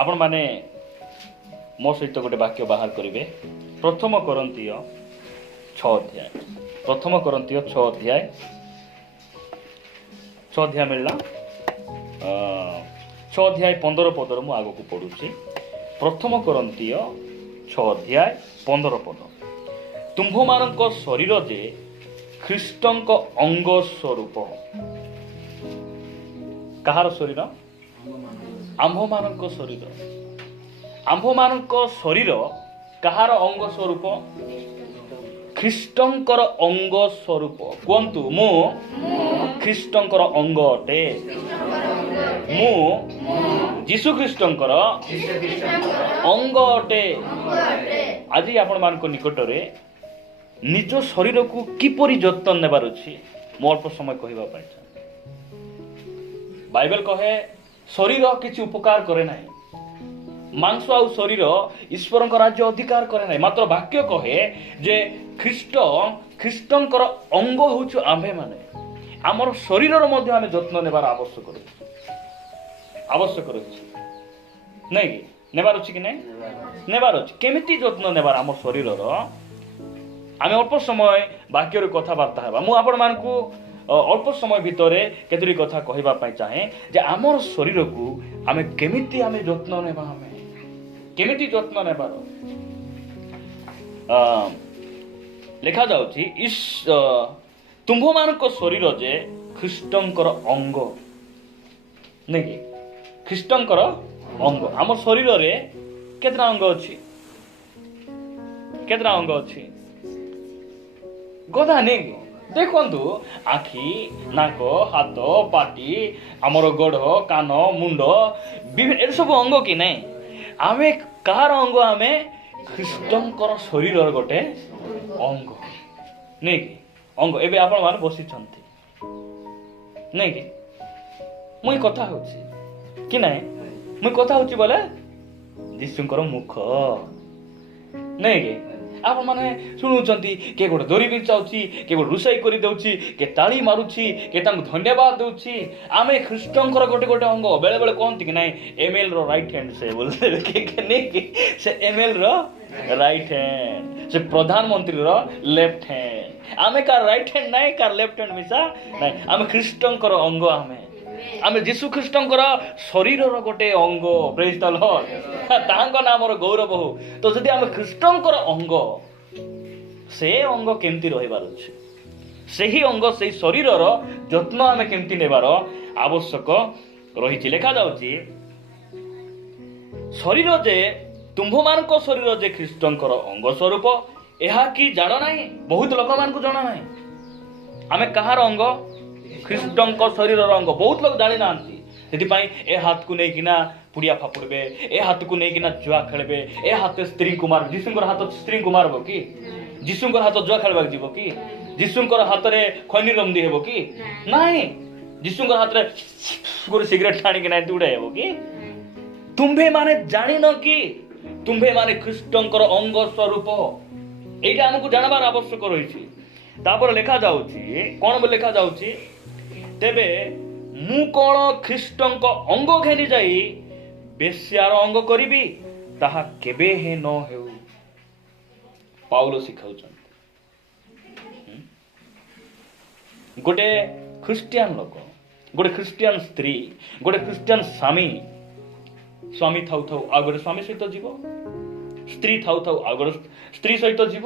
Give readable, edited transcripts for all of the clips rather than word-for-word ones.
आपण माने मो सहित गोटे वाक्य बाहर करेंगे। प्रथम कोरिन्थीय 6 अध्याय, प्रथम कोरिन्थीय 6 अध्याय, 6 अध्याय मिलला 6 अध्याय 15 पदर मु आगो को पढ़ुची। प्रथम कोरिन्थीय 6 अध्याय 15 पद। तुम्भ मानक शरीर जे ख्रीष्टंक अंग स्वरूप। कहार शरीर? आम्भ मानक शरीर। आम्भ मानक शरीर कहार अंग स्वरूप? ख्रीष्टंकर अंग स्वरूप। कहतु मु ख्रीष्टंकर अंग अटे, मु जीशु ख्रीष्टंकर अंग अटे। आज आपण मानक निकट रे निज शरीर को किपरि जतन नेबार अछि मो अल्प समय कहबा पाइ। बाइबल कहे शरीर किछि उपकार करे नाही, मांस आउ शरीर ईश्वर राज्य अधिकार करे नाही। मात्र वाक्य कहे जे ख्रीष्टंकर अंग होछु आम्भे माने। आमर शरीर मध्य आमे जत्न नेबार आवश्यक अछि नहीं कि नेबार अछि कि नहीं नेबार अछि। केमिति जत्न नेबार आम शरीर आमे अल्प समय वाक्य कथबार्ता हेबा। मु आपण मानकु अल्प समय भितरे केतरी कथा कहबा पाई चाहे जे आमर शरीर को आमे केमिति आमे जत्न नेबा, आमे केमिति जत्न नेबार लिखा जाउछि। तुम्भ मानक शरीर जे ख्रीष्टंकर अंग नहीं कि ख्रीष्टंकर अंग। आम शरीर रे केतना अंग अछि? केतना अंग अछि? गधा नहीं कि देखंतु आखि, नाक, हाथ, पाटी, आमर गोड़, कान, मुंड विभिन्न सब अंग कि नहीं? आमे कार अंग? आमे ख्रीष्टंकर शरीर गोटे अंग नहीं कि अंग। एबे आपण माने बसी छंती नहीं कि मुई कथा होछि कि नहीं? मुई कथा होछि बोले जीशुंकर मुख नहीं कि आपण माने सुनुचंती के गोटे दरी बिचाउछि, के गोटे रुसई करि देउछि, के ताली मारुछि, के तांको धन्यवाद देउछि। आमे ख्रीष्टंकर गोटे गोटे अंग। बेले बेले कहंती कि नहीं एमएल रो राइट हैंड से बोलते के नहीं कि से एमएल रो राइट हैंड, से प्रधानमंत्री रो लेफ्ट हैंड। आमे का राइट हैंड नहीं, का लेफ्ट हैंड मिसा नहीं। आमे ख्रीष्टंकर अंग। आमे जीशु ख्रीष्टंकर शरीर रो गोटे अंग। Praise the Lord. तांको नाम रो गौरव हो। तो जदि आमे ख्रीष्टंकर अंग, से अंग केमती रहिबार अछि, सेही अंग सेही शरीर रो जत्न आमे केमती नेबार आवश्यक रहिछि। लेखा जाउछि शरीर जे तुम्भ मानक शरीर जे ख्रीष्टंकर अंग स्वरूप। एहा कि जान नाही? बहुत लोक मान को जान नाही आमे कहार अंग? ख्रीष्टंक शरीर अंग। बहुत लोग जानि नांती। सेति पई ए हाथ को नै किना पुड़िया फापुड़बे, ए हाथ को नै किना जुआ खेलबे, ए हाथ स्त्री कुमार। जीशुंकर हाथ स्त्री कुमार बो कि? जीशुंकर हाथ जुआ खेलबा जीवो कि? जीशुंकर हाथ रे खैनी रमदी हेबो कि? नाही। जीशुंकर हाथ रे गुरु सिगरेट टाणी के नै दुडे हेबो कि? तुम्भे माने जानि न कि तुम्भे माने ख्रीष्टंकर अंग स्वरूप। एटा हमकु जानबार आवश्यक रहिछि। तापर लेखा जाउछि कोन लेखा जाउछि? तेबे मु कोन ख्रीष्टंक अंग घेनी जाई बेश्यार अंग करिबी, ताहा केबे हे न हेउ। पाउलो सिखाउछन। गोटे ख्रिस्टियन लोक, गोटे ख्रिस्टियन स्त्री, गोटे ख्रिस्टियन स्वामी थाउ थाउ आ गोटे स्वामी सहित जीव, स्त्री थाउ थाउ आ गोटे स्त्री सहित जीव।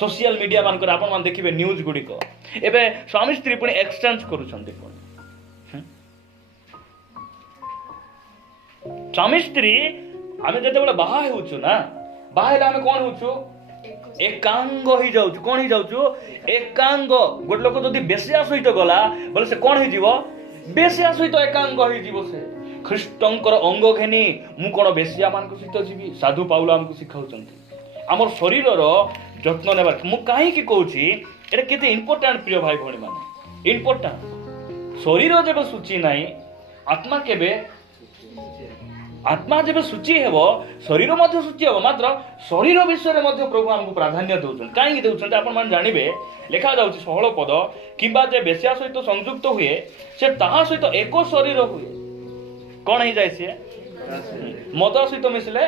सोशल मीडिया मान आपण मान देखिबे न्यूज गुडिक एबे स्वामी स्त्री पुणी एक्सचेंज करूछन्ते। स्वामी स्त्री आमे जते बेले बाहा हेउछु ना, बाहा हेला आमे कोन होछु? एकांग ही जाउछु। कोन ही जाउछु? एकांग। गोटे लोक जदि बेश्या सहित गला बोले से कोन ही जीवो? बेश्या सहित एकांग ही जीवो। से ख्रीष्टंकर अंग घेनी मु कोन बेश्या मान को सहित जीवी? साधु पाउलो हमकु सिखाउछन्ते हमर शरीर रो जत्न नेबार। मु काहे कि कहूछि एटा केते इंपोर्टेंट प्रिय भाई भणी माने। इंपोर्टेंट शरीर जेबे सुची नाही, आत्मा केबे आत्मा जब शुचि हेब शरीर शुचि हेब मात्र शरीर विषय में प्रभु आमको प्राधान्य दौरान कहीं दौरान आपण मैंने जानवे लिखा जा 16 पद कि बेश्या सहित संयुक्त हुए से ताहा सहित एक शरीर हुए कौन हो जाए सी मद सहित मिसले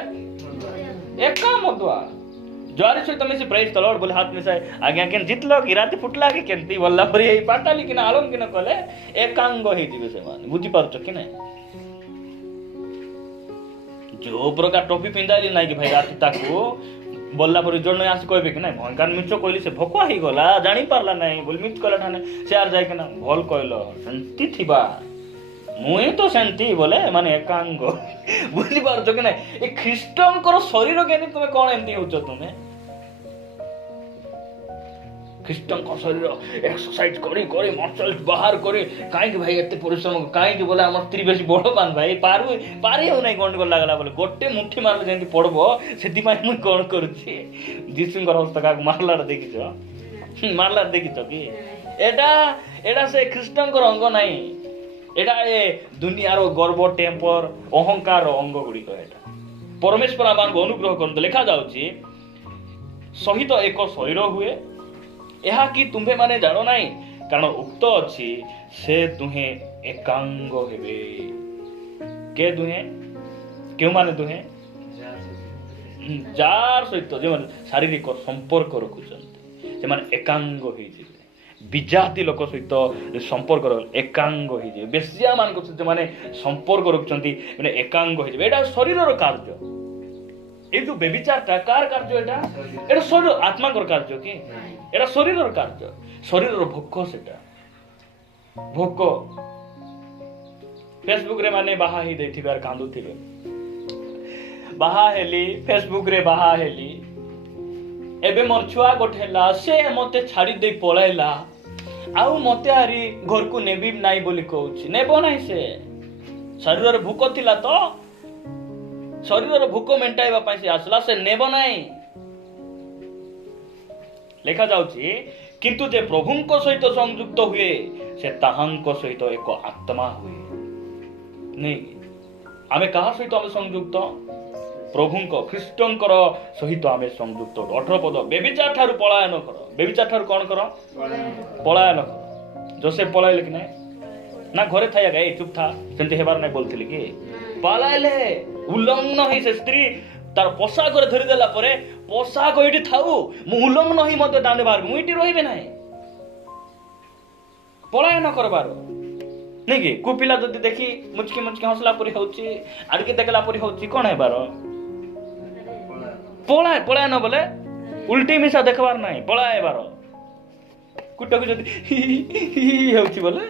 एका मदुआ ज्वारी सहित मिसी प्राइज तलर बोले हाथ मिसाए आज्ञा के जितल कि राति फुटला कि केमती बोलला पर पाटाली कि आलम कि कले एकांग हो बुझी पार्छ कि ना जो प्रकार टोपी पिंधाइली ना कि भाई राति ताकू बोलला पर जन आसी कहबे कि ना भयंकर मिछ कहली से भोका ही गला जानी पारला नहीं बोल मिछ कहला ठाने से आर जाय कि ना भल कहलो शांति थिबा मुई तो शांति बोले माने एकांग बुझी पारछ कि ना ए ख्रीष्टंकर शरीर केनी तुमे कोन एंती होछ तुमे ख्रीष्टंकर शरीर एक्सरसाइज करी करी मसल्स बाहर करी काहे कि भाई एते परिश्रम काहे कि बोले हमर स्त्री बेसी बड़ पान भाई पारी हो नाही गंड लागला बोले गोटे मुठी मारले जेंती पड़बो सेति माय मुई कोन करूची जीसुंकर हस्त का मारला देखिछ कि एटा से ख्रीष्टंकर अंग नाही एटा ए दुनियार गर्व टेम्पर अहंकार अंग गुड़िक एटा परमेश्वर आमान अनुग्रह करते लिखा जाउची सहित एक शरीर हुए यह कि तुम्हें माने जानो नहीं कारण उक्त अच्छी से दुहे एकांग हेबे के दुहे क्यों माने दुहे जार सहित जो शारीरिक संपर्क रखुचंती से माने एकांग होई जिवे विजाति लोक सहित संपर्क एकांग होई जिवे बेसिया मान को जो माने संपर्क रखुचंती माने एकांग होई जिवे एटा शरीरर कार्य ए जो बेविचारटा कार कार्य एटा शरीर आत्माकर कार्य कि एटा शरीरर कार्य शरीरर भोक सेटा भोक फेसबुक रे माने बाहा ही देथिबार कांदुथिबे बाहा हेली फेसबुक रे बाहा हेली एबे मोर छुआ गोठेला से मते छाड़ी दे पळैला आउ मते आरी घर को नेबी नाही बोली कहउछि नेबो नाही से शरीरर भोक थिला तो शरीरर भोक मेंटाइबा पई से आसला से नेबो नाही लिखा जाउछि किंतु जे प्रभुंको सहित संयुक्त हुए से ताहांको सहित एक आत्मा हुए नहीं आमे कहा सहित आमे संयुक्त प्रभुंको ख्रीष्टंकर सहित आमे संयुक्त 18 पद बेविचार ठारू पलायन कर बेविचार ठारू कोन कर पलायन कर जोसेफ पलायले कि नहीं ना घरे थाया गए चुप था सेंते हेबार नहीं बोलथिले कि पलायले उल्लंघन होई से स्त्री तार पोशाक धरी देला परे पोशाक एटी थाऊ मु उल्लंघन होई मते दांडे बाहर मु एटी रहिबे नाही पलायन करबार नहीं कि को पिला जदी देखी मुचकी मुचकी हंसला परी होची आडके देखला परी होची कोन हेबार पलायन बोले उल्टी मिसा देखबार नाही पलायबार कुटक जदी होची बोले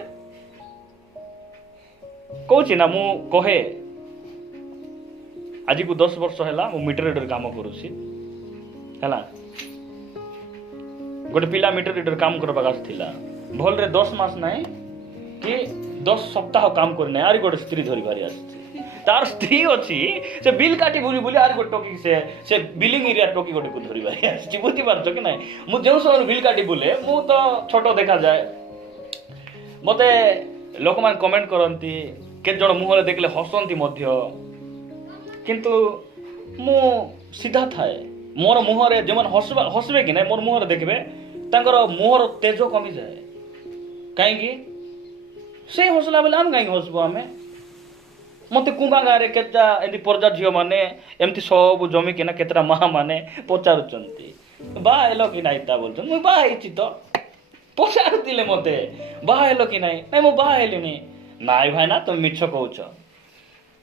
कहूची ना मु कहे आज को 10 वर्ष है मीटर रीडर काम करुसी है गोटे पिला मीटर रीडर काम करवा भल रे 10 मास ना कि 10 सप्ताह काम करने आरी गोटे स्त्री धरी भारी आसी तार स्त्री अच्छी से बिल काटी बुली बुली आरी गोटे टोकी से बिलिंग एरिया टोकी गोटे को धरी भारी आसी बुझी पारछ कि नहीं मु जो समय बिल काटी बुले मु तो छोट देखा जाए मते लोक मान कमेंट करंती के जण मुहरे देखले हसंती मध्य किंतु मु सीधा थाए मोर मुहरे जो हसबे कि नहीं मोर मुहरे देखबे तांकर मुहर तेज कमी जाए कहीं से हसला बेले आम कहीं हसबो आमे मते कुंगा गारे केता एंती परजा झियो माने एमती सब जमी केना केतरा मां माने पचारुचंती बा हेलो कि नाही ता बोलछन मु बा हेछि तो पचारुतिले मते बा हेलो कि नाही नाही मु बा हेलिनी नाइ भाई ना तुम मिछ कहउछ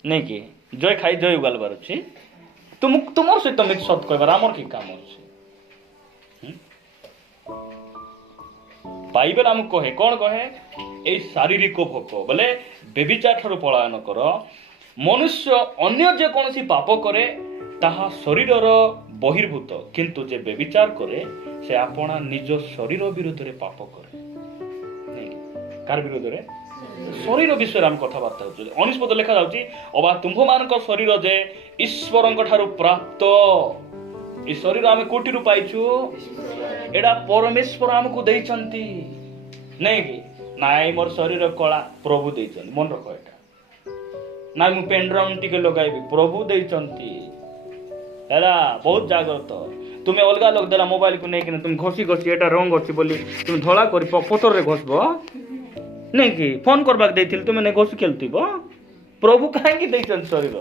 नहीं कि जय खाई जय उगाल बार अछि तुमर सहित मिछ सत कहबार हमर की काम अछि बाइबल हम कहे कौन कहे ए शारीरिक भोक बोले बेविचार ठारू पलायन कर मनुष्य अन्य जे कोनसी पाप करे ताहा शरीरर बहिर्भूत किंतु जे बेविचार करे से आपना निज शरीर विरुद्ध रे पाप करे नहीं कार विरुद्ध रे शरीर विषय हम कथबार्ता होचे 19 पद लिखा जाउची अबा तुम मानक शरीर जे ईश्वरंक ठारू प्राप्त ई शरीर आमे कोटि रु पाइछु एडा परमेश्वर हमकु देइचंती नहीं कि नाइ मोर शरीर कला प्रभु देइचंती मन रखो एटा ना मु पेनड्रम टिके लगाइबी प्रभु देइचंती हैला बहुत जागृत तुम्हें अलग लोक देला मोबाइल को नहीं कि तुम घोसी घोसी एटा रंग अच्छी बोली तुम धला कर पतर रे घोसबो नहीं कि फोन करबाक देथिल तुम नहीं घोसी खेलथिबो प्रभु कहीं देइचन शरीर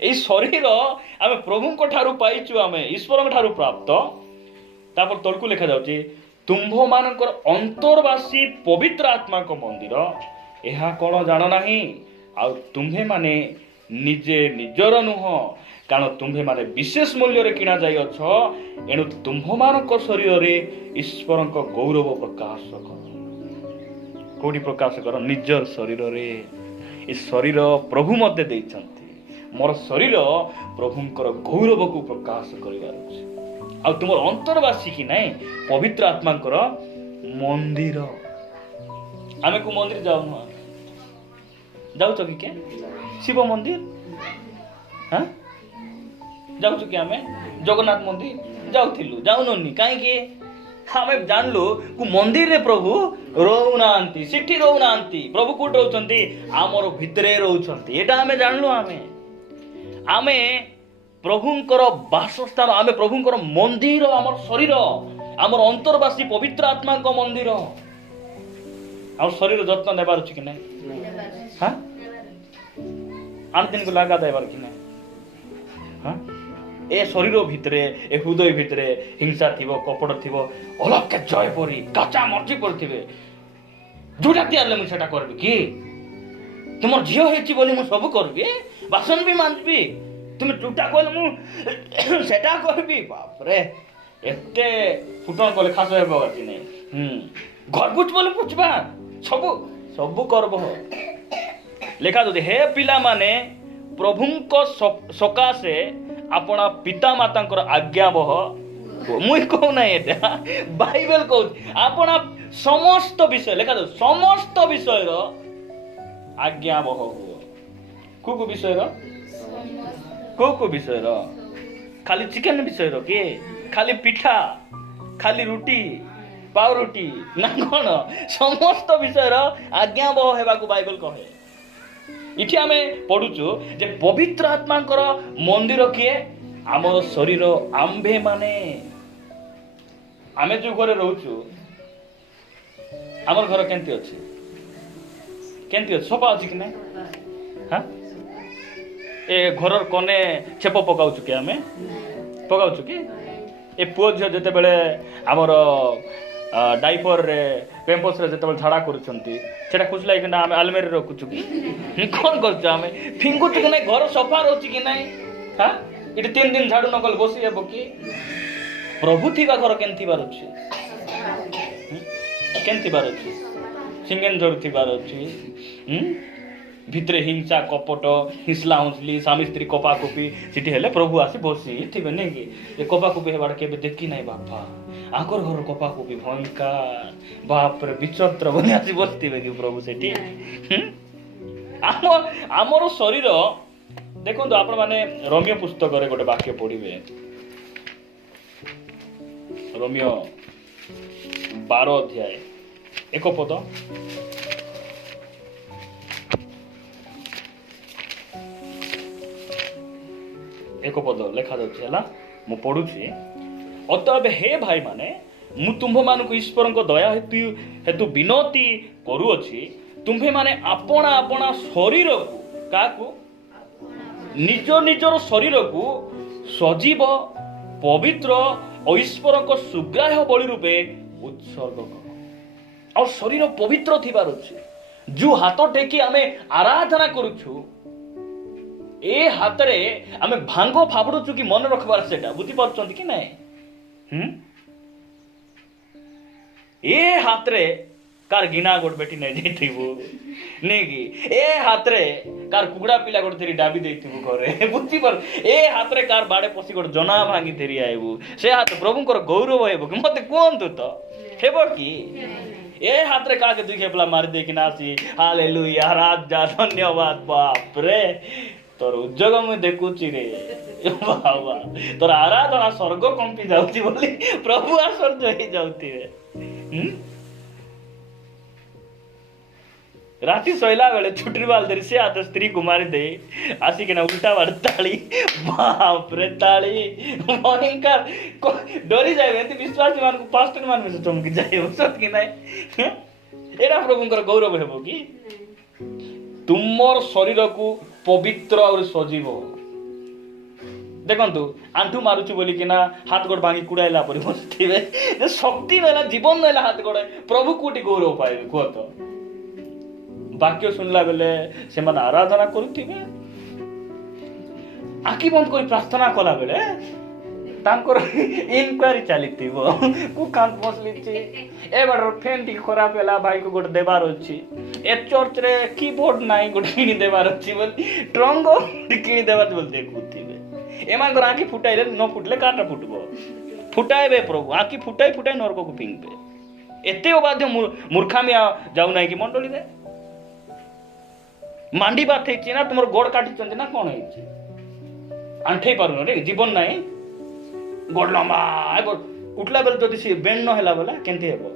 ए शरीर आमे प्रभु को ठारू पाइछु आमे ईश्वर को ठारू प्राप्त तापर तळकु लिखा जाउची तुम्भ मानकर अंतरवासी पवित्र आत्मा को मंदिर एहा कोन जानो नाही आ तुम्हे माने निजे निजर नुह कारण तुम्हे माने विशेष मूल्य रे किना जाई अछ एनु तुम्भ मानक शरीर रे ईश्वर को गौरव प्रकाश कर कोडी प्रकाश कर निजर शरीर रे ए शरीर प्रभु मध्य देइछंती मोर शरीर प्रभुंकर गौरव को प्रकाश करिवार अछि आ तुमर अंतरवासी कि नाही पवित्र आत्मांकर मंदिर आमे को मंदिर जाऊ न जाऊ कि के शिव मंदिर हां जाऊ कि आमे जगन्नाथ मंदिर जाउथिलु जाउननी काहे कि आमे जानलु को मंदिर रे प्रभु रहउनांती सिठी रहउनांती प्रभु कोट रहउचंती आमर भितरे रहउचंती एटा आमे जानलु आमे प्रभुंकर वासस्थान आमे प्रभुंकर मंदिर आमर शरीर आमर अंतरवासी पवित्र आत्मा को मंदिर आ शरीर जत्न नेबार अछि कि नै हां आन दिन को लगा देबार कि नै हां ए शरीर भितरे ए हृदय भितरे हिंसा थिबो कपट थिबो अलग के जय परी काचा मर्जी करथिबे जोटा तियारले मु सेटा करबी कि तुमर झियो हेची बोली मु सब करबी बासन भी मानबी तुम जोटा कहले मु सेटा करबी बाप रे एते फुटन कोले खास हेबो कि नै घर पुछ बोले पुछबा सब सब करबो लेखा दे हे पिला माने प्रभुंको सकाशे अपना पिता मातांकर आज्ञा बह मुई कहू ना एटा बाइबल कहू अपना समस्त विषय लेखा दो समस्त विषय रो आज्ञा बह को विषय रो को विषय रो खाली चिकन विषय रो के खाली पिठा खाली रुटी पाव रुटी ना कोन समस्त विषय रो आज्ञा बह हेबा को बाइबल कहे इठी आमे पढुछु जे पवित्र आत्मांकर मंदिर किए आम शरीर आंबे माने आमे जो घरे रहउछु हमर घर केंती अछि सफा अछि कि नै हां ए घरर कोने छेप पकाउछु के आमे पकाउछु कि ए पुओ झ जते बेले हमर डाइपर रे पेम्पस रे जते बेले झाड़ा करूछंती सेटा खुश लागे ना आमे अलमारी रखुछु कि कोन करछु आमे फिंगुछु कि नै घर सफा रहउछि कि नै हां इटे 3 दिन झाड़ू नकल बसी हेबो कि प्रभु थिबा घर केंती बार अछि केंती बार अछि सिंगेन जरू थिबार अछि भितरे हिंसा कपट हिसला हुसली स्वामी स्त्री कपाकुपी सिटी हेले प्रभु आसी बसी थिबे नै कि ए कपाकुपी हेबार केबे देखि नै बापा आकर घर कपाकुपी भयंकर बाप रे विचित्र बनि आसी बसथिबे कि प्रभु सेठी आमर शरीर देखो तो आपण माने रोमियो पुस्तक रे गोटे वाक्य पढिबे रोमियो 12 अध्याय एक पद एक पद लेखा जाउछि हला मु पढुछि अतएव हे भाई माने मु तुम्भ मानक ईश्वर को दया हेतु विनती करूअछि तुम्भे माने अपना अपना शरीर को काकू निज निजर शरीर को सजीव पवित्र और ईश्वर को सुग्राह्य बलि रूपे उत्सर्ग कर और शरीर पवित्र थिबार अछि जो हाथ टेकी आमे आराधना करूछु ए हाथ रे आमे भांगो फाबडुछु कि मन रखबार सेटा बुझी परछंती कि नै ए हाथ रे कार गिना गोट बेटी नै जैथिबु नै कि ए हाथ रे कार कुगड़ा पिला गोट थेरी डाबी देथिबु घरे बुझी पर ए हाथ रे कार बाडे पसी गोट जना भांगी थेरी आइबु से हाथ प्रभुंकर गौरव हेबो कि मते कोनतु तो हेबो कि ए हाथ रे काके दुई खेपला मार दे कि नासी हालेलुया राजा धन्यवाद बाप रे तोर उद्योग में देखुची रे बाबा तोर आराधना स्वर्ग कंपी जाउची बोली प्रभु आश्चर्य हो जाउती रे राति शोला बेले छुट्टी बाल धरी से आता स्त्री कुमारी दे आसिकिना उल्टा बार ताली बाप रे ताली भयंकर डरी जाए विश्वास मान पास्टर मान में चमकी जाए सत कि नहीं एटा प्रभुंकर गौरव हेबो कि तुमर शरीर को पवित्र और सजीव देखंतु आंठू मारुछु बोली किना हाथ गोड़ भांगी कुड़ाइला परि बसथिबे शक्ति नैला जीवन नैला हाथ गोड़ प्रभु कोटी गौरव पाइबे को तो वाक्य सुनला बेले से मन आराधना करुथिबे आखि बंद करी प्रार्थना कला बेले तांकर इनक्वारी चलीथिबो को कांत बसलिछि ए बार फैन टी खराब होला भाई को गोट देबार अछि ए चर्च रे कीबोर्ड नाही गोट किनी देबार अछि बोल ट्रंगो किनी देबार बोल देखुथिबे एमानकर आखि फुटाइले न फुटले काटा फुटबो फुटाइबे प्रभु आखि फुटाई फुटाई नरक को पिंगबे एते अबाध्य मूर्खामिया जाउ नाही कि मंडली रे मांडी बात है ना तुम गोड़ काटी ना कौन है आंठे पार रे जीवन नाई गोड़ लंबा उठला बेले जदि सी बेंड न होला बेला केंती हेबो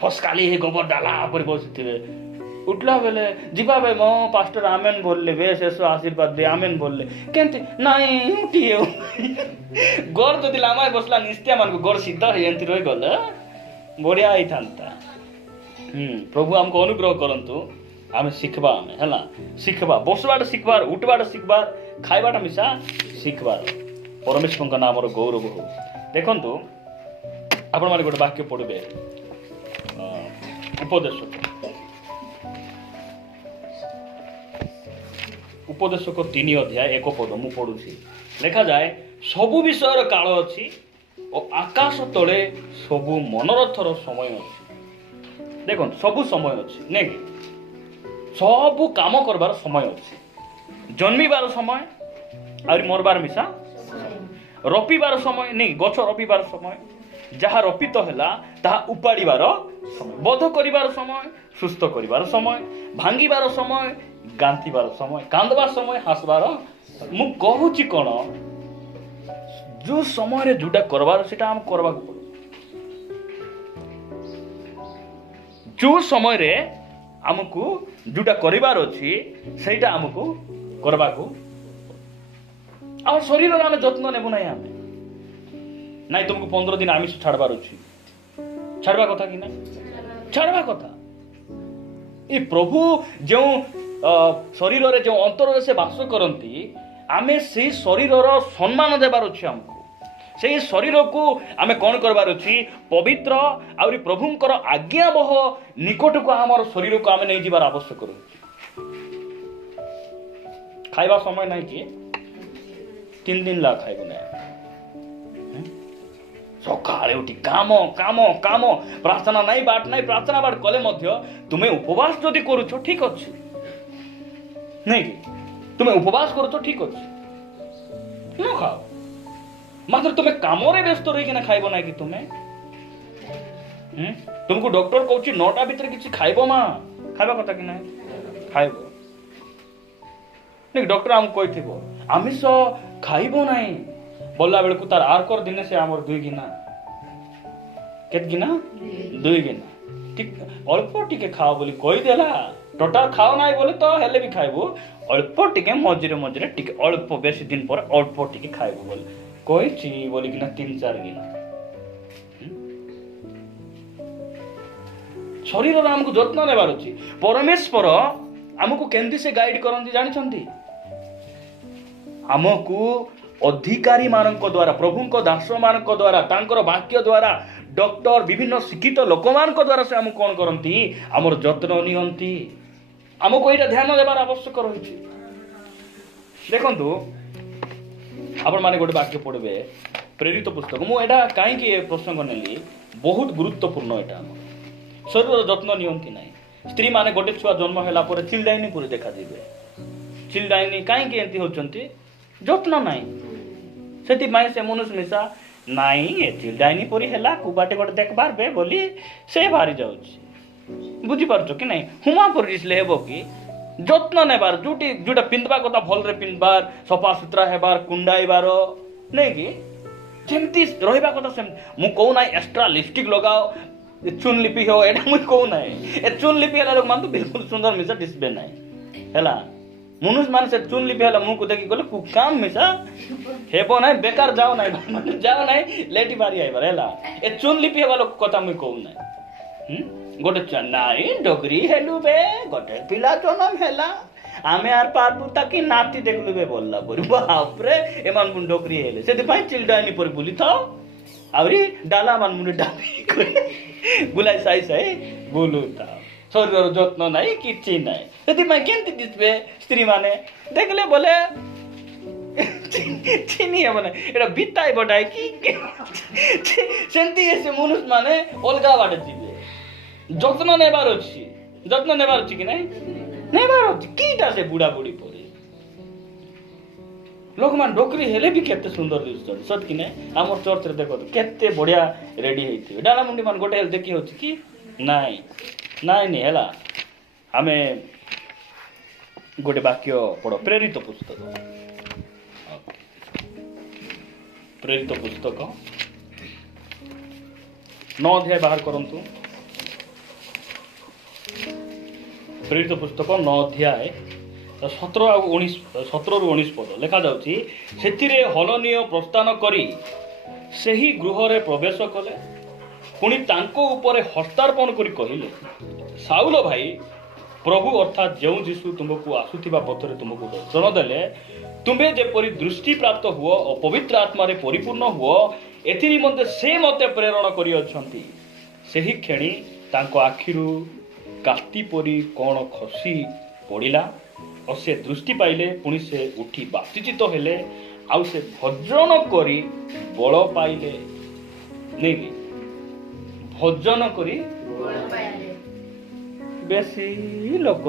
फसकाली हे गोबर डाला पर बसथिबे उठला बेले जीवा बे मो पास्टर आमेन बोलले बे शेष आशीर्वाद दे आमेन बोलले केंती नाई उठियो गोड़ जदि लामाय बसला निस्त्या मान गोड़ सीधा हेंती रहि गले बढ़िया आइ थांता प्रभु हमको अनुग्रह करंतु आमे शिखबा आमे हला शिखबा बसबाट शिखबार उठबाट शिखबार खाइबाट मिसा शिखबार परमेश्वर का नाम गौरव हो देखंतु आपण माने गोटे वाक्य पढबे उपदेशक 3 अध्याय 1 पद मु पढुछि लेखा जाए सबु विषयर काल अछि और आकाश तले सबु मनोरथर समय अछि देखो सबु समय अच्छी नहीं सबु काम करबार समय अच्छी जन्मीबार समय और मरबार मिसा रपिबार समय नहीं गछ रपिबार समय जहाँ रपित हैला ताहा उपाड़ीबार समय बध करिबार समय सुस्थ करिबार समय भांगीबार समय गांतीबार समय कांदबार समय हसबार मु कहूची कोन जो समय रे जुटा करबार सेटा हम करबा को जो समय रे हमको जोटा करिबार अछि सेटा हमको करबा को आ शरीर रे हम जत्न नेबो नै हम नाही तुमको 15 दिन आमिष छाड़बार अछि छाड़बा कथा कि नाही छाड़बा कथा ए प्रभु जो शरीर रे जो अंतर रे से वास करंती आमे से शरीर रो सम्मान देबार अछि हमको से शरीर को आमे कौन करबार अछि पवित्र आउरी प्रभुंकर आज्ञाबह निकट को हमर शरीर को आमे नै जीवार आवश्यक रहछि खाइबा समय नै कि 3 दिन ला खाइबो नै सकाळे उठी काम काम काम प्रार्थना नै प्रार्थना बाट कले मध्य तुमे उपवास जदि करूछो ठीक अछि नै कि तुमे उपवास करूछो ठीक अछि न खाओ मात्र तुम्हें काम रे व्यस्त रही कि ना खाइबो ना कि तुम्हें तुमको डॉक्टर कहूची 9टा भीतर किछि खाइबो मा खाइबा कथा कि ना खाइबो नहीं डॉक्टर हम कहिथिबो आमिष खाइबो नाही बोलला बेले को तार आर कर दिने से हमर 2 गिना केत गिना 2 गिना ठीक अल्प टिके खाओ बोली कहि देला टोटल खाओ नाही बोले तो हेले भी खाइबो अल्प टिके मझिरे मझिरे टिके अल्प बेसी दिन पर अल्प टिके खाइबो बोले कहिछि बोली किना 3-4 गिना शरीर रे हमको जत्न नेबार अछि परमेश्वर हमको केंदी से गाइड करंती जानिछंती हमको अधिकारी मानक द्वारा प्रभुंक दास मानक द्वारा तांकर वाक्य द्वारा डॉक्टर विभिन्न शिक्षित लोक मानक द्वारा से हम कोन करंती हमर जत्न नियंती हमको एटा ध्यान देबार आवश्यक रहिछि देखंतु आपण माने गोटे वाक्य पढ़बे प्रेरित पुस्तक मु एटा काहे कि प्रसंग नेली बहुत गुरुत्वपूर्ण एटा शरीर जत्न नियंती नाही स्त्री माने गोटे छुआ जन्म होला पर चिल्डाइनी पुरी देखा दिबे चिल्डाइनी काहे कि एंती होचंती जत्न नाही सेति माई से मनुष्य मिसा नाही ए चिल्डाइनी पुरी हैला कुबाटे गोटे देखबार बे बोली से भारी जाउची बुझी पारछो कि नाही हुमा पर इसले हेबो कि जत्न नेबार जुटी जुटा पिंदबा कथा भल रे पिंदबार सफा सुतरा हेबार कुंडाइबार नै कि जेमती रहिबा कथा सेम मु कहू नाही एक्स्ट्रा लिपस्टिक लगाओ चुन लिपि हो एटा मुझे कहू ना ए चुन लिपि हला लोग मान तो बिल्कुल सुंदर मिसा दिसबे नाही हला मनुष्य मान से चुन लिपि हला मुंह को देखि गले कु काम मिसा हेबो नाही बेकार जाओ नाही जाओ नाही लेटी बारी आइबर हला ए चुन लिपि हला लोग कथा मुझे कहू ना गोटे चन्नाई डोगरी हेलु बे गोटे पिला जनम हेला आमे आर पारबु ताकि नाती देखलु बे बोलला परी बाप रे एमान मुन डोगरी हेले सेति पाई चिल्डानी पर बोली था आवरी डाला मान मुने डाली गुलाई साई साई बोलू था शरीर যত্ন নাই কিচ্ছি নাই সেতি পাই কেনতি দিসবে স্ত্রী মানে দেখলে বলে চিনি মানে এটা বিতাই বটাই কি সেন্তি এসে মানুষ মানে অলগা বাড়ে দিবে যত্ন নেবার ଅଛି কি নাই নেবার ଅଛି কিটা সে বুড়া বুড়ি পরে लोक मान डोकरी हेले भी केते सुंदर दिसछन सत कि नै हमर चर्च रे देखो केते बढ़िया रेडी हेथि डाला मुंडी मान गोटे हेल देखि होछि कि नाइ नाइ हेला हमें गोटे वाक्य पढो प्रेरित पुस्तक 9 अध्याय बाहर करंतु प्रेरित पुस्तक 9 अध्याय 17 और 19 पद लिखा जाउची सेतिरे हलनीय प्रस्थान करी सेही गृह रे प्रवेश कले पुणी तांको उपरे हस्तार्पण करी कहिले साउल भाई प्रभु अर्थात जो जीशु तुमको आसुथिबा पथरे तुमको दर्शन देले तुम्हें जेपरी दृष्टि प्राप्त हुओ और पवित्र आत्मा रे परिपूर्ण हुओ एथि निमंते से मते प्रेरण करी अछंती सेही खेणी तांको आखिरु काटी परी कोन खसी पड़िला और से दृष्टि पाइले पुणी से उठी बाप्तिजित हेले आउ से भजन करी बल पाइले नहीं कि भजन करी बेसी लोक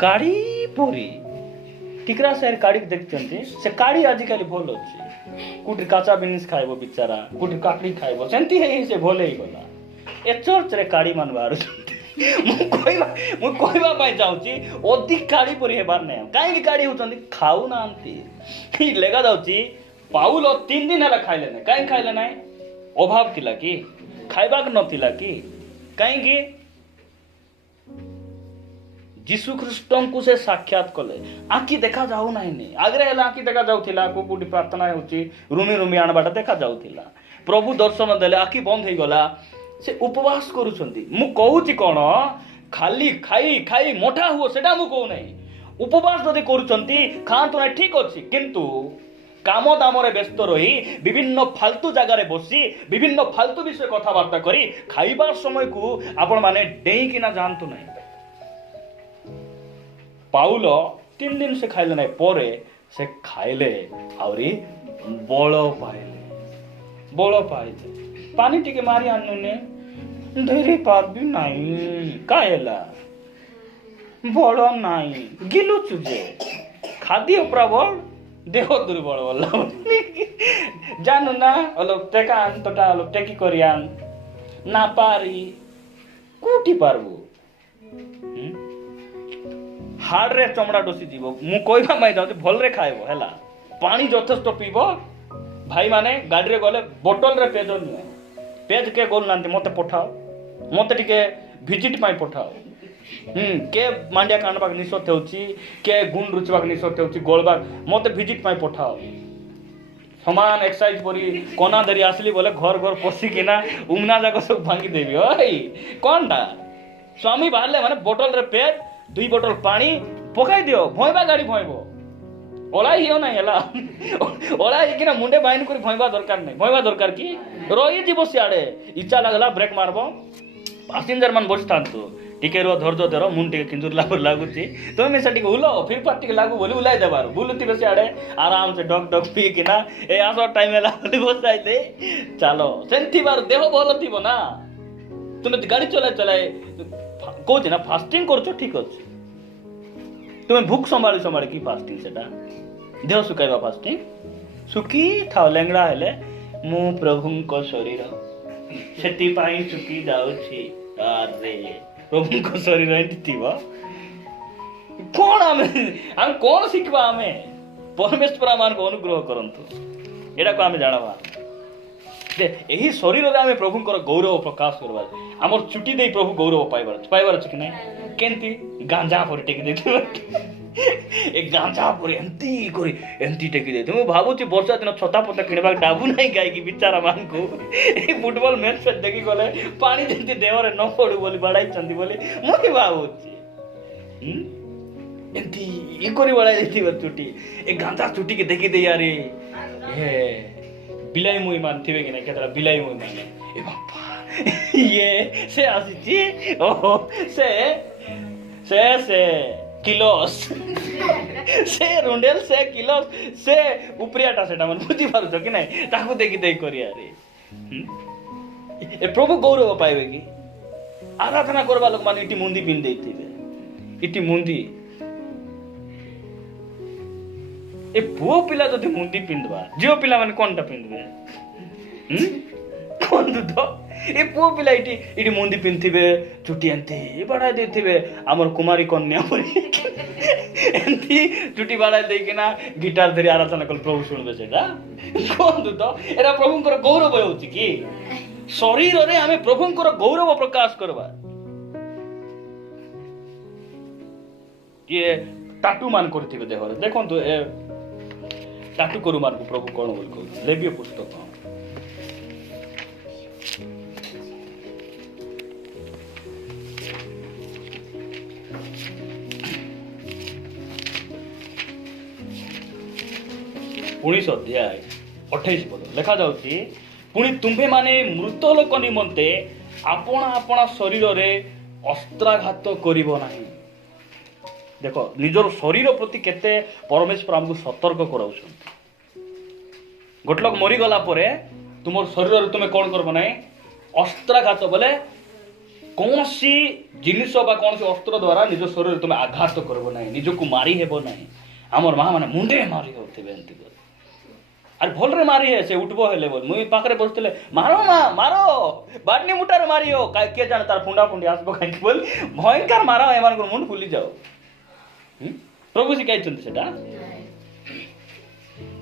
काड़ी परी टिकरा से काड़ी देखते से काड़ी आजिकल भल अच्छे कुटी काचा बिनिस खाइबो बिचारा कुटी काकड़ी खाइबो सेंती है से भले ही गला ए चर्च रे काड़ी मान बारू मु कहबा पाई जाउची अधिक काड़ी परी हेबार नै काई काड़ी होचंदी खाऊ नांती की लेगा जाउची पाउल 3 दिन हला खाइले नै काई खाइले नै अभाव थिला कि खाइबाक नथिला कि काई कि जीशु ख्रीष्टन को से साक्षात कले आखि देखा जाऊ नाही ने आगरे हला आखि देखा जाउथिला कुकुटी प्रार्थना होची रुमी रुमी आनबाटा देखा जाउथिला प्रभु दर्शन देले आखि बंद हे गला से उपवास करूछंती मु कहूची कोन खाली खाई खाई मोटा हुओ सेटा मु कहू नाही उपवास जदि करूछंती खांतु नाही ठीक अछि किंतु काम दाम रे व्यस्त रही विभिन्न फालतू जगह रे बसी विभिन्न फालतू विषय कथाबार्ता करी खाइबा समय को आपण माने डेई किना जानतु नाही पाउल 3 दिन से खाइले नाही परे से खाइले आउरी बळ पाइले पानी टिके मारी आनु ने धैर्य पार भी नहीं काहेला बड़ नहीं गिलु चुजे खाद्य प्रबल देह दुर्बल वाला जानू ना अलग टेका अंतटा अलग टेकी करियान ना पारी कुटी पारबो हार्ड रे चमड़ा डोसी जीवो मु कहबा माइ जाउ भल रे खाइबो हैला पानी यथेष्ट पीबो भाई माने गाड़ी रे गले बोतल रे पेज नियो पेज के गोल नांती मते पठाओ मते टिके विजिट पाई पठाओ के मांडिया कांडबाक निसत होउची के गुण रुचबाक निसत होउची गोलबाक मते विजिट पाई पठाओ समान एक्सरसाइज परी कोना धरी आसली बोले घर घर पसी किना उमना जाको सब भांगी देबी ओई कोनटा स्वामी बाहरले माने बोतल रे पेज 2 बोतल पानी पकाई दियो भयबा गाड़ी भयबो ओलाई हियो ना हेला ओलाई किना मुंडे बाइन करी भयबा दरकार नै भयबा दरकार की रही जीवो सियाडे इच्छा लागला ब्रेक मारबो पैसेंजर मान बसतांतु टिके रो धरजो देरो मुंड टिके किंजुर लागुची तुम से टिके उलो फिर पाट टिके लागू बोली उलाई देबारो बुलुती बे सियाडे आराम से डक डक पी किना ए आसो टाइम हेला बसाइते चलो सेंती बार देह भलो थिबो ना तुम गाड़ी चलाए कहते ना फास्टिंग करछो ठीक अछि तुम भूख संभाली की फास्टिंग सेटा देह सुखाइबा फास्टिंग सुखी थाओ लेंगड़ा हेले मु प्रभुंको शरीर सेति पाई सुखी जाउछि अरे प्रभुंको शरीर एंति थिबो कोन हम कोन शिखबा हमें परमेश्वर मान को अनुग्रह करंतु एडा को हमें जानबा ଯେ ଏହି ଶରୀରରେ ଆମେ ପ୍ରଭୁଙ୍କର ଗୌରବ ପ୍ରକାଶ କରିବା ଆମର ଚୁଟି ଦେଇ ପ୍ରଭୁ ଗୌରବ ପାଇବାର ଅଛି କି ନାହିଁ କେମିତି ଗାଞ୍ଜା ପରି ଟେକି ଦେଇଥିବ ଏ ଗାଞ୍ଜା ପରି ଏମିତି ଟେକି ଦେଇଥିବ ମୁଁ ଭାବୁଛି ବର୍ଷା ଦିନ ଛତା ପତା କିଣିବାକୁ ଡାବୁ ନାହିଁ କାହିଁକି ବିଚାରା ମାନଙ୍କୁ ଏଇ ଫୁଟବଲ ମ୍ୟାଚ୍ ଫ୍ୟାଚ୍ ଦେଖି ଗଲେ ପାଣି ଯେମିତି ଦେହରେ ନ ପଡୁ ବୋଲି ବାଡ଼ାଇଛନ୍ତି ବୋଲି ମୁଁ ହିଁ ଭାବୁଛି ଏମିତି ଇଏ କରି ବାଡ଼ାଇ ଦେଇଥିବ ଚୁଟି ଏ ଗାଞ୍ଜା ଚୁଟିକି ଦେଖି ଦେଇ ଆରେ ଏ ବିଲାଇ ମୁଇ ମାନେ ଥିବେ କି ନାହିଁ କେତେଟା ବିଲାଇ ମୁଇ ମାନେ ଏ ବାପା ଇଏ ସେ ଆସିଛି ଓହୋ ସେ ସେ ସେ କିଲସ୍ ସେ ରୁଣ୍ଡେଲ ସେ କିଲସ୍ ସେ ଉପରିଆଟା ସେଟା ମାନେ ବୁଝିପାରୁଛ କି ନାହିଁ ତାକୁ ଦେଖି ଦେଇ କରିଆରେ ଏ ପ୍ରଭୁ ଗୌରବ ପାଇବେ କି ଆରାଧନା କରିବା ଲୋକମାନେ ଇଟି ମୁଣ୍ଡି ପିନ୍ଧି ଦେଇଥିବେ ଇଟି ମୁଣ୍ଡି ଏ ପୁଅ ପିଲା ଯଦି ମୁଣ୍ଡି ପିନ୍ଧବା ଝିଅ ପିଲାମାନେ କଣଟା ପିନ୍ଧିବେ କୁହନ୍ତୁ ତ ଏ ପୁଅ ପିଲା ଏଠି ମୁଣ୍ଡି ପିନ୍ଧିଥିବେ ଚୁଟି ଏମିତି ବାଡ଼ାଇ ଦେଇଥିବେ ଆମର କୁମାରୀ କନ୍ୟା ପରି ଏମିତି ଚୁଟି ବାଡ଼ାଇ ଦେଇକିନା ଗିଟାର ଧରି ଆରାଧନା କଲେ ପ୍ରଭୁ ଶୁଣିବେ ସେଇଟା କୁହନ୍ତୁ ତ ଏଟା ପ୍ରଭୁଙ୍କର ଗୌରବ ହେଉଛି କି ଶରୀରରେ ଆମେ ପ୍ରଭୁଙ୍କର ଗୌରବ ପ୍ରକାଶ କରିବା ଇଏ ଟାଟୁ ମାନ କରିଥିବେ ଦେହରେ ଦେଖନ୍ତୁ ଏ ଟାଟୁ କରୁ ମାନଙ୍କୁ ପ୍ରଭୁ କଣ ବୋଲି କହୁଛି ଲେବିୟ ପୁସ୍ତକ 19 अध्याय 28 पद लिखा जाउछि पुणी तुम्भे माने मृत लोक निमंते आपणा आपणा शरीर रे अस्त्राघात करिवो नाही। देखो निजर शरीर प्रति केते परमेश्वर हमको सतर्क कराउछन। गोटे लोक मरी गला परे तुमर शरीर रे तुमे कोन करबो नाही अस्त्राघात बोले कौनसी जिनिस बा कौनसी अस्त्र द्वारा निज शरीर तुम आघात करबो नाही निजको मारी हेबो नाही। हमर मां माने मुंडे मारी होते बेंती बोल अरे भल रे मारी है से उठबो हेले बोल मुई पाखरे बसतले मारो ना मारो बाडनी मुटार मारियो काय के जान तार फुंडा फुंडी आसबो काय बोल भयंकर मारा एमान को मुंड फुली जाओ। प्रभु जी कहचंती सेटा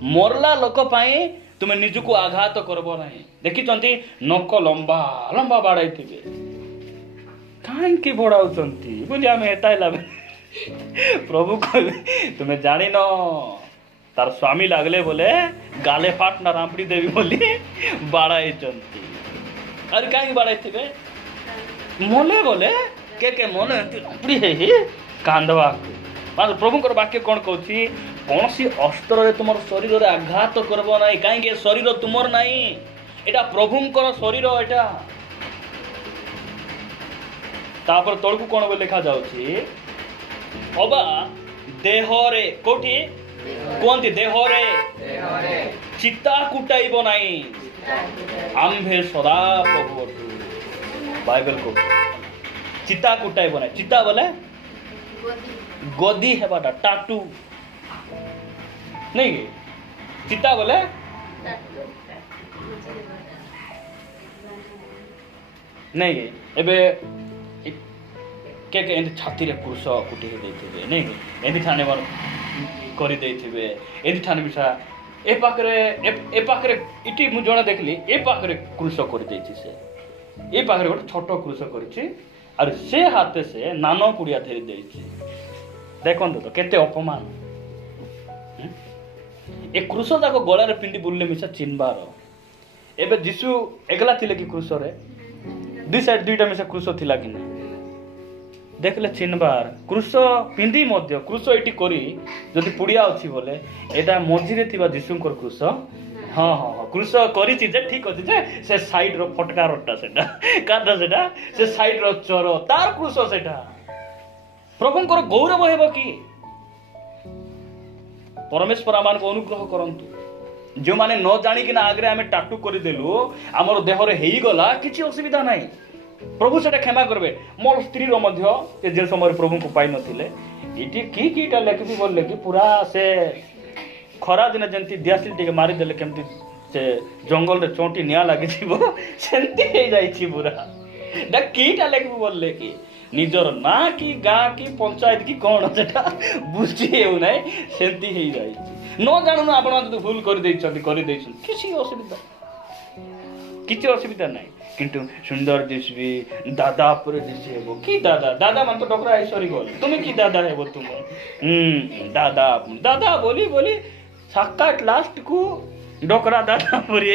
मरला लोक पाई तुमे निजको आघात करबो नाही। देखिचंती नक लंबा लंबा बाडाइथिबे काहे बड़ाउचंती बोली आम हेताइला प्रभु कहले तुम्हें जानी न तार स्वामी लागले बोले गाले फाट ना रामपड़ी देवी बोली बाड़ाई अरे कहीं बाड़ाई मले बोले के मन रामपड़ी है कांदवा प्रभु वाक्य कौन कहूँ कौन सी अस्त्र रे तुम शरीर रे आघात करब ना कहीं शरीर तुमर नाई एटा प्रभुंकर शरीर एटा तापर तळकु कोन बे लिखा जाउछि अबा देहरे कोठी कोंती देहरे चित्ता कुटाइबो नाही आम्भे सदा प्रभु बाइबल को चित्ता कुटाइबो नाही। चित्ता बोले गदी हेबाटा टाटू नहीं चित्ता बोले नहीं एबे के एंती छाती रे पुरुष कुटी देथिबे नहीं एंती ठाने बर करि देथिबे एंती ठाने बिसा ए पाखरे इटी मु जणा देखली ए पाखरे क्रूस करि देछि से ए पाखरे गोटे छोटो क्रूस करिछि और से हाथे से नानो पुड़िया धरि देछि। देखंतो तो केते अपमान ए क्रूस जाको गळा रे पिंडी बुलले मिसा चिनबार एबे जीसु एकला थिले कि क्रूस रे दुई साइड दुईटा मिसा क्रूस थिला कि नहीं देखले चिन्हबार क्रूस पिंदी मध्य क्रूस एटी करी जदि पुड़िया अछि बोले एटा मझिरे थिबा जीसुंकर क्रूस हाँ हाँ क्रूस करिछि जे ठीक अछि जे से साइड रो फटका रोटा सेटा कादा सेटा से साइड रो चोर तार क्रूस सेटा प्रभुंकर गौरव हेबो कि परमेश्वर आमान को अनुग्रह करंतु जो माने न जानी कि ना आगरे हमें टाटू कर देलु हमर देह रे हेई गला किछि असुविधा नाही प्रभु से क्षमा करबे। मोर स्त्री रो मध्य जे समय प्रभु को पाई नथिले इटी कीटा लेखबी बोलले कि पूरा से खरा दिन जंती दियासिल टिके मारी देले केमती से जंगल रे चोंटी निया लागि छिबो सेंती हे जाई छि पूरा डा कीटा लेखबी बोलले कि निजर ना कि गा कि पंचायत कि कोन सेटा बुझी हेउ नै सेंती हे जाई न जानू आपण जदि भूल कर दैछथि किछि असुविधा କିଛି ଅସୁବିଧା ନାହିଁ କିନ୍ତୁ ସୁନ୍ଦର ଦିଶବି ଦାଦା ଉପରେ ଦିଶି ହେବ କି ଦାଦା ମାନେ ତ ଡକରା ହେଇ ସରିଗଲେ ତୁମେ କି ଦାଦା ହେବ ତୁମେ ଦାଦା ଦାଦା ବୋଲି ସାକ୍ଷାତ ଲାଷ୍ଟକୁ ଡକରା ଦାଦା ପରି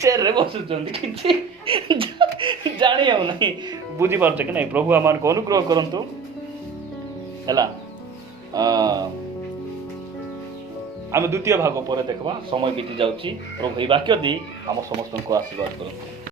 ଚେୟାରରେ ବସୁଛନ୍ତି କିଛି ଜାଣି ହେଉନାହିଁ ବୁଝିପାରୁଛ କି ନାହିଁ ପ୍ରଭୁ ଆମମାନଙ୍କୁ ଅନୁଗ୍ରହ କରନ୍ତୁ ହେଲା ଆମେ ଦ୍ୱିତୀୟ ଭାଗ ପରେ ଦେଖିବା ସମୟ ବିତି ଯାଉଛି ପ୍ରଭୁ ଏହି ବାକ୍ୟ ଦେଇ ଆମ ସମସ୍ତଙ୍କୁ ଆଶୀର୍ବାଦ କରନ୍ତୁ।